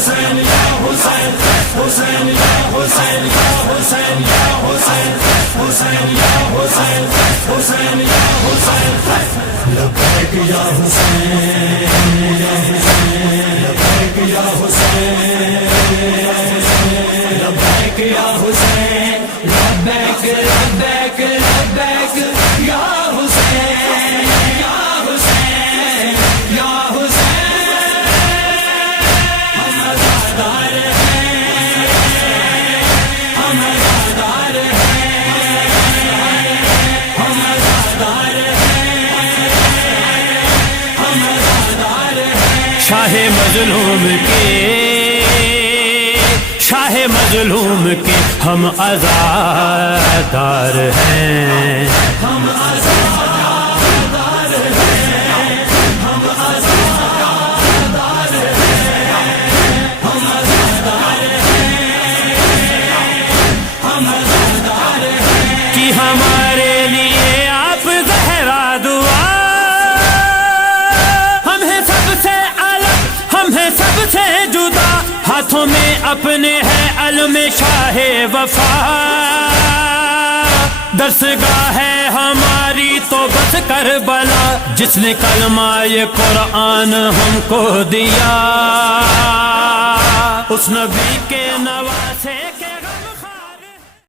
حسین یا حسین حسین یا حسین یا حسین یا حسین حسین یا حسین حسین یا حسین لبیک یا حسین یا حسین لبیک یا حسین لبیک یا حسین لبیک لبیک لبیک یا حسین یا حسین یا حسین ہم عزادار ہیں ہم عزادار ہیں ہم عزادار ہیں ہم عزادار ہیں شاہ مظلوم کے شاہ مظلوم کے ہم عزادار ہیں ہم عزادار ہیں ہم عزادار ہیں ہم عزادار ہیں ہم عزادار ہیں کہ ہمارے لیے آپ زہرا دعا ہم ہیں سب سے الگ ہم ہیں سب سے جدا ہاتھوں میں اپنے ہے علم شاہ وفا درسگاہ ہے ہماری تو بس کربلا جس نے کلمہ یہ قرآن ہم کو دیا اس نبی کے نواسے کے